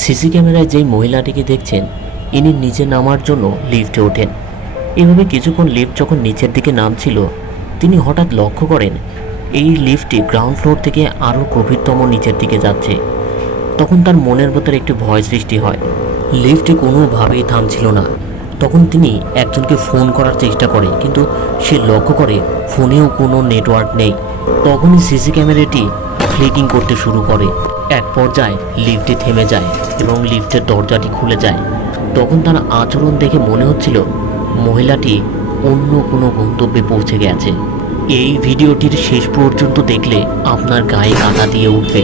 CC ক্যামেরায় যেই মহিলাটিকে দেখছেন ইনি নিচে নামার জন্য লিফটে ওঠেন। এভাবে কিছুক্ষণ লিফট যখন নিচের দিকে নামছিল তিনি হঠাৎ লক্ষ্য করেন এই লিফটটি গ্রাউন্ড ফ্লোর থেকে আরও গভীরতম নিচের দিকে যাচ্ছে। তখন তার মনের ভেতরে একটি ভয় সৃষ্টি হয়। লিফটটি কোনোভাবেই থামছিল না। তখন তিনি একজনকে ফোন করার চেষ্টা করে, কিন্তু সে লক্ষ্য করে ফোনেও কোনো নেটওয়ার্ক নেই। তখনই সিসি ক্যামেরাটি ফ্লিকিং করতে শুরু করে। এক পর্যায়ে লিফটটি থেমে যায় এবং লিফটের দরজাটি খুলে যায়। তখন তার আচরণ দেখে মনে হচ্ছিল মহিলাটি অন্য কোনো গন্তব্যে পৌঁছে গেছে। এই ভিডিওটির শেষ পর্যন্ত দেখলে আপনার গায়ে কাঁটা দিয়ে উঠবে।